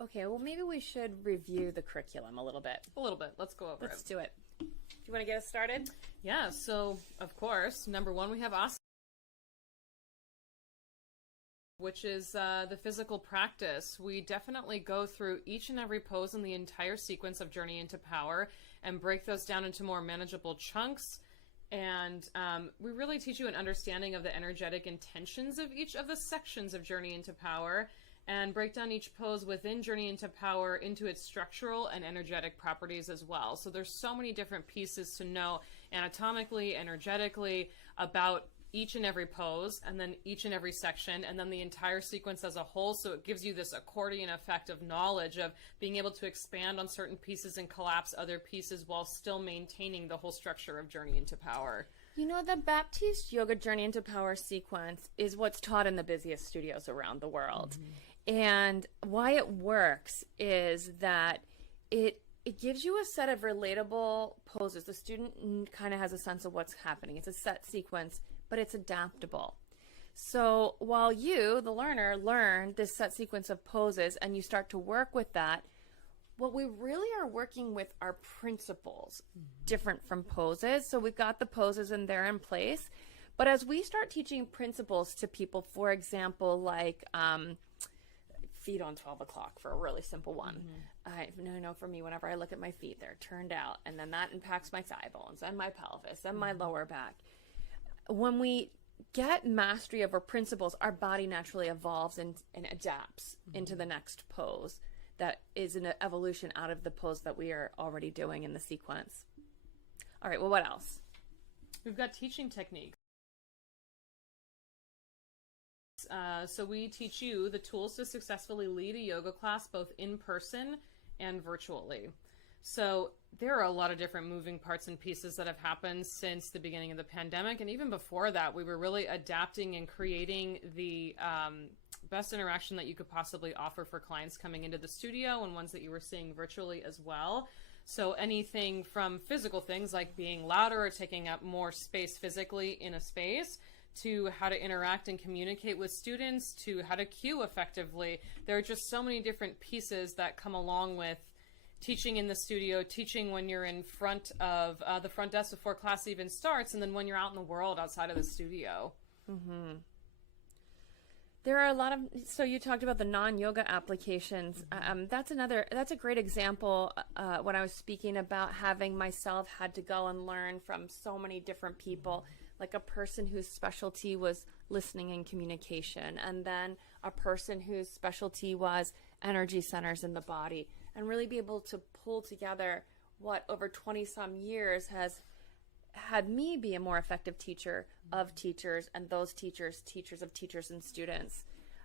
Okay, well, maybe we should review the curriculum a little bit. A little bit. Let's go over Let's do it. Do you want to get us started? Yeah, so, of course, number one, we have asana, which is the physical practice. We definitely go through each and every pose in the entire sequence of Journey into Power and break those down into more manageable chunks. And we really teach you an understanding of the energetic intentions of each of the sections of Journey into Power and break down each pose within Journey into Power into its structural and energetic properties as well. So there's so many different pieces to know anatomically, energetically about each and every pose, and then each and every section, and then the entire sequence as a whole. So it gives you this accordion effect of knowledge of being able to expand on certain pieces and collapse other pieces while still maintaining the whole structure of Journey into Power. You know, the Baptiste Yoga Journey into Power sequence is what's taught in the busiest studios around the world. And why it works is that it gives you a set of relatable poses. The student kind of has a sense of what's happening. It's a set sequence, but it's adaptable. So while you, the learner, learn this set sequence of poses and you start to work with that, what we really are working with are principles, different from poses. So we've got the poses and they're in place. But as we start teaching principles to people, for example, like feet on 12 o'clock for a really simple one. I know for me, whenever I look at my feet, they're turned out, and then that impacts my thigh bones and my pelvis and my lower back. When we get mastery of our principles, our body naturally evolves and adapts into the next pose that is an evolution out of the pose that we are already doing in the sequence. All right, well, what else? We've got teaching techniques. So we teach you the tools to successfully lead a yoga class both in person and virtually. So there are a lot of different moving parts and pieces that have happened since the beginning of the pandemic. And even before that, we were really adapting and creating the best interaction that you could possibly offer for clients coming into the studio and ones that you were seeing virtually as well. So anything from physical things like being louder or taking up more space physically in a space, to how to interact and communicate with students, to how to cue effectively. There are just so many different pieces that come along with teaching in the studio, teaching when you're in front of the front desk before class even starts, and then when you're out in the world outside of the studio. There are a lot of, so you talked about the non-yoga applications. That's a great example when I was speaking about having myself had to go and learn from so many different people, like a person whose specialty was listening and communication, and then a person whose specialty was energy centers in the body, and really be able to pull together what over 20 some years has had me be a more effective teacher of teachers, and those teachers of teachers and students.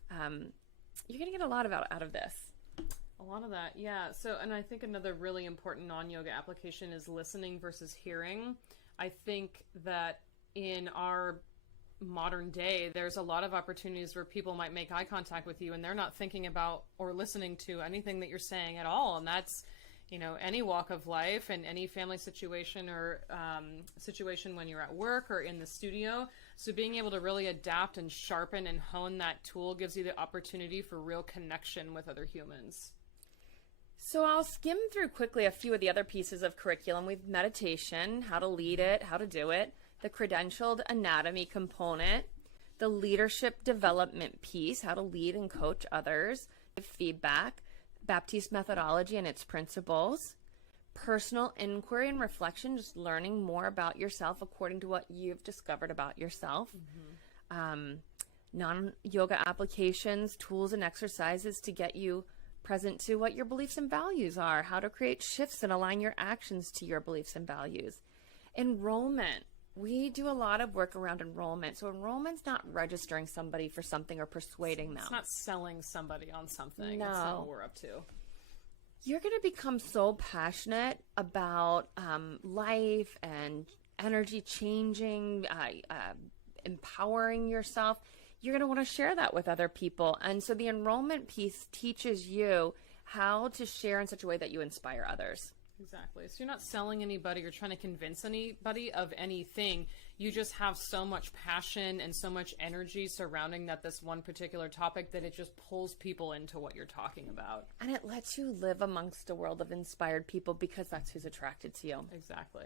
You're going to get a lot out of this. A lot of that, yeah. So, and I think another really important non-yoga application is listening versus hearing. I think that in our modern day, there's a lot of opportunities where people might make eye contact with you and they're not thinking about or listening to anything that you're saying at all. And that's, you know, any walk of life and any family situation or situation when you're at work or in the studio. So being able to really adapt and sharpen and hone that tool gives you the opportunity for real connection with other humans. So I'll skim through quickly a few of the other pieces of curriculum. We've meditation, how to lead it, how to do it, the credentialed anatomy component, the leadership development piece, how to lead and coach others, feedback, Baptiste methodology and its principles, personal inquiry and reflection, just learning more about yourself according to what you've discovered about yourself, non-yoga applications, tools and exercises to get you present to what your beliefs and values are, how to create shifts and align your actions to your beliefs and values. Enrollment. We do a lot of work around enrollment. So enrollment's not registering somebody for something or persuading them. It's not selling somebody on something. No. That's not what we're up to. You're going to become so passionate about life and energy changing, empowering yourself. You're going to want to share that with other people. And so the enrollment piece teaches you how to share in such a way that you inspire others. Exactly. So you're not selling anybody or trying to convince anybody of anything. you just have so much passion and so much energy surrounding this one particular topic that it just pulls people into what you're talking about. And it lets you live amongst a world of inspired people because that's who's attracted to you. Exactly.